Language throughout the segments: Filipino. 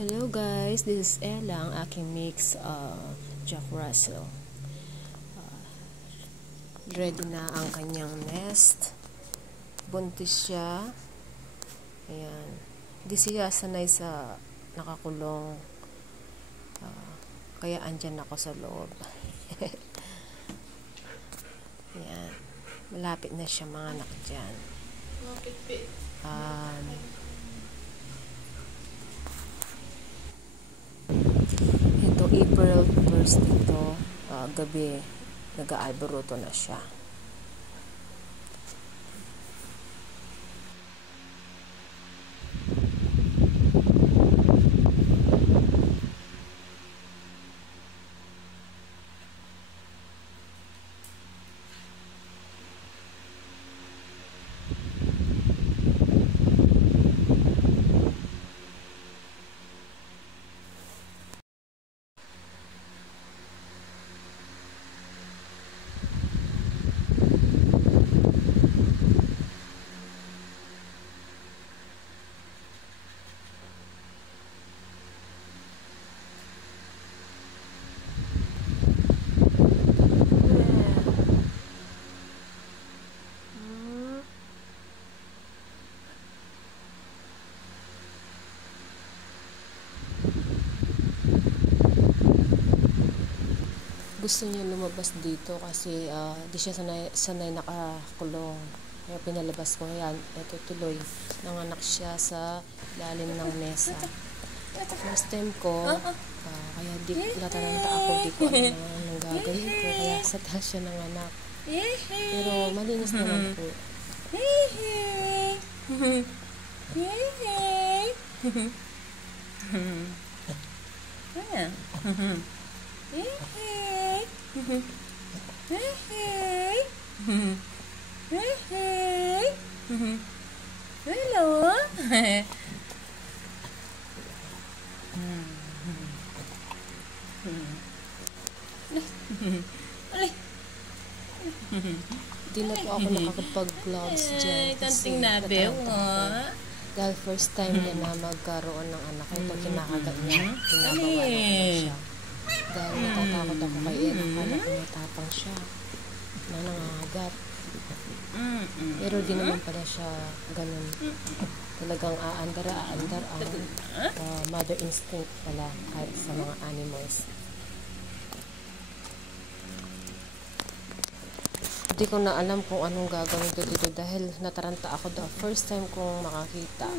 Hello guys, this is Ella, ang aking mix Jack Russell. Ready na ang kanyang nest. Buntis siya. Ayan. Hindi siya sanay sa nakakulong. Kaya andyan ako sa loob. Ayan. Malapit na siya mga anak dyan. Ito April 1st ito, gabi nag-aaibruto na siya. Gusto niya lumabas dito kasi di siya sanay nakakulong. Kaya pinalabas ko. Ayan, ito tuloy. Nanganak siya sa lalim ng mesa. First time ko, kaya nataranta ako, di ko alam anong gagawin ko. Kaya sa taas siya nanganak. Pero malinis naman po. Hello. Di na po ako nakakapag-vlogs dyan. Kasi dahil first time niya na magkaroon ng anak. Ito kinakagat niya. Pinabawalan ko na siya. Dahil natatakot ako kay Ella. Akala ko matapang siya na nangangagat. Pero di naman pala siya ganun. Talagang aandar ang mother instinct pala kahit sa mga animals. Hindi ko na alam kung anong gagawin ko dito dahil nataranta ako the first time kong makakita.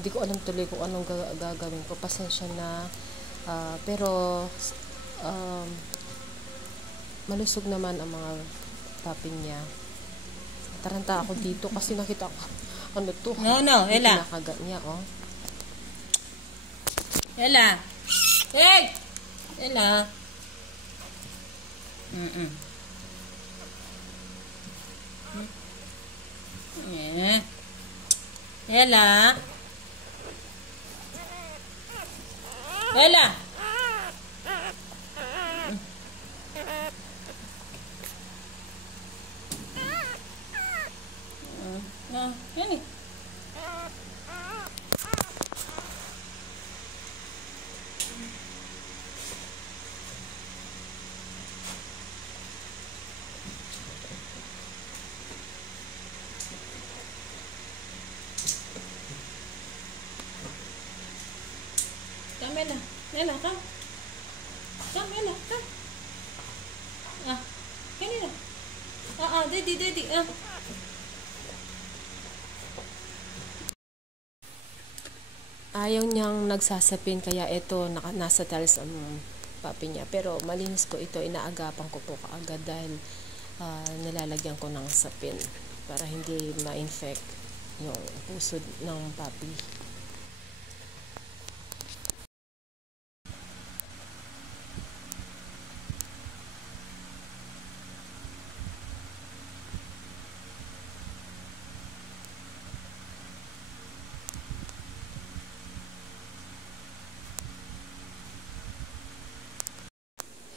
Hindi ko alam tuloy kung anong gagawin ko. Pasensya na. Pero malusog naman ang mga puppy niya. Nataranta ako dito kasi nakita ko ano to. No, Ella. Kinakagat niya, oh. Ella. Hey! Ella. Ella. Ella. Yan eh. Come, Ella. Ella, come. Come, Ella, come. Come, Ella. Daddy. Ayaw niyang nagsasapin kaya ito nasa tiles ang puppy niya. Pero malinis ko ito, inaagapan ko po kaagad dahil nilalagyan ko ng sapin para hindi ma-infect yung pusod ng puppy.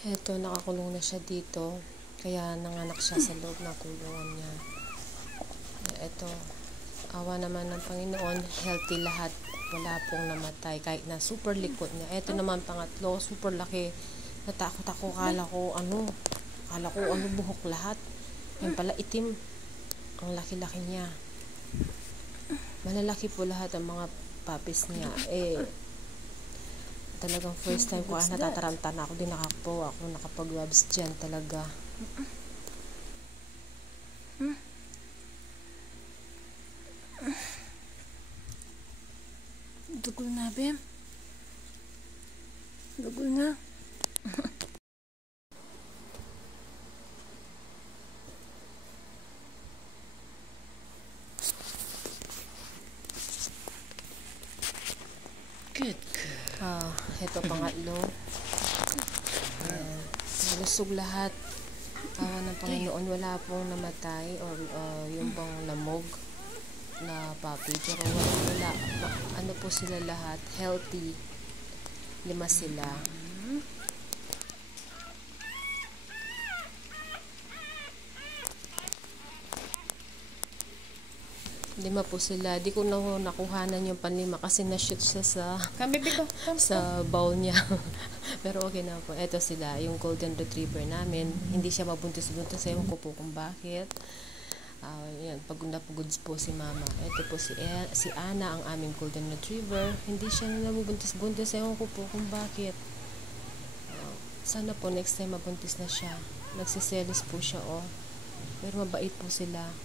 Ito, nakakulong na siya dito. Kaya nanganak siya sa loob ng kulungan niya. Ito, awa naman ng Panginoon, healthy lahat. wala pong namatay kahit na super likod niya. Ito naman pangatlo, super laki. Natakot ako, kala ko buhok lahat. Yan pala itim. Ang laki-laki niya. Malalaki po lahat ang mga puppies niya. Talagang first time ko natataranta na ako. Di nakapag-rubs dyan talaga. Dugol na, Bem. Dugol na. Good. Ito pangatlo. Ayan. Nalusog lahat. Awa ng Panginoon, wala pong namatay or yung pang namog na puppy. Pero wala. Ano po sila lahat? Healthy. 5 sila. Lima po sila. Di ko nakuhanan yung panlima kasi na-shoot siya sa bowl niya. Pero okay na po. Ito sila, yung golden retriever namin. Hindi siya mabuntis-buntis. Ewan ko po kung bakit. Yan, pagod na pagod po si mama. Ito po si Ana, ang aming golden retriever. Hindi siya nabubuntis-buntis. Ewan ko po kung bakit. Sana po next time mabuntis na siya. Nagsiselos po siya, Pero mabait po sila.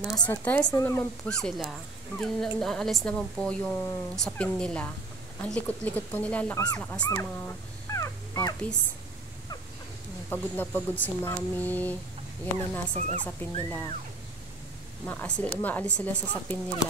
Nasa tiles na naman po sila. Hindi na naalis naman po yung sapin nila. Ang likot-likot po nila, lakas-lakas ng mga puppies. Pagod na pagod si mami. Yan na nasa ang sapin nila. Maalis sila sa sapin nila.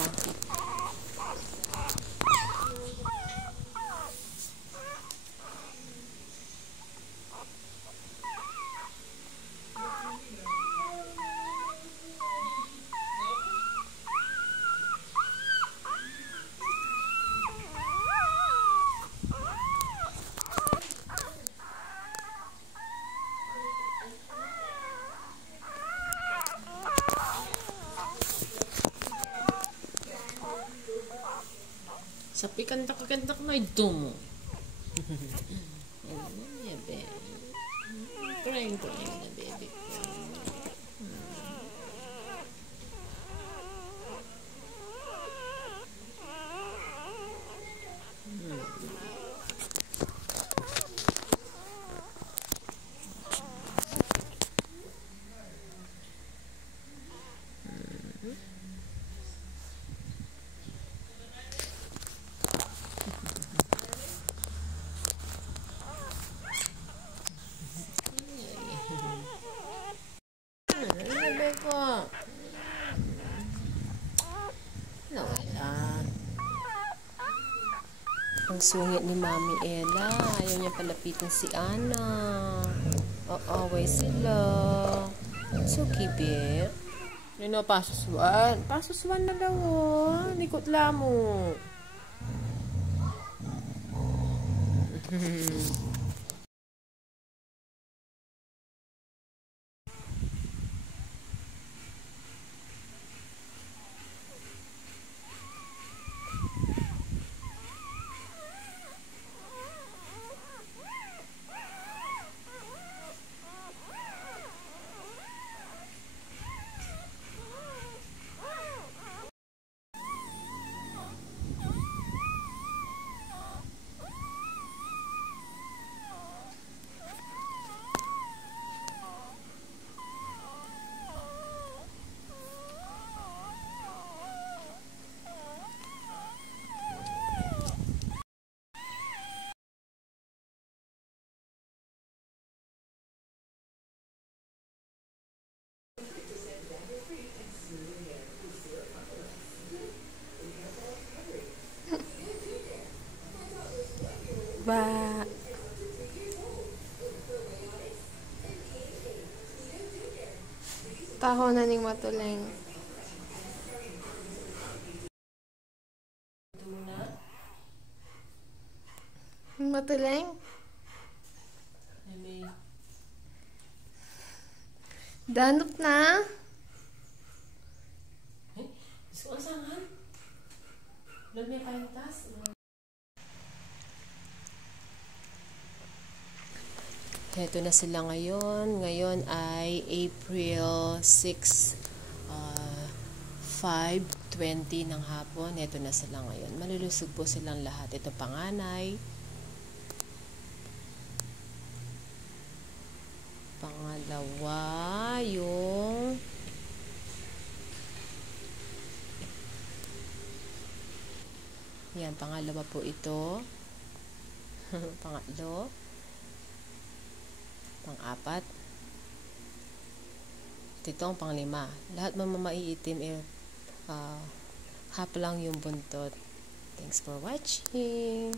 Sapi kantak-kantak na ito mo. Bebe. Crying na baby. Ang sungit ni Mami Ella. Ayaw niya palapitin si Ana. Away sila. So cute. Ano, pasuswan? Pasuswan na daw, Likot lamo. baba. Taho na ning matuleng. Matuleng? Danop na? Gusto ang sangan? Lagyan niya kayong tas? Heto na sila ngayon. Ngayon ay April 6, 5:20 ng hapon. Heto na sila ngayon. Malulusog po silang lahat. Ito panganay. Pangalawa, yung yan, pangalawa po ito. Pangatlo. Pang-apat. Ito ang pang-5. Lahat mamamaiitim half lang yung buntot. Thanks for watching.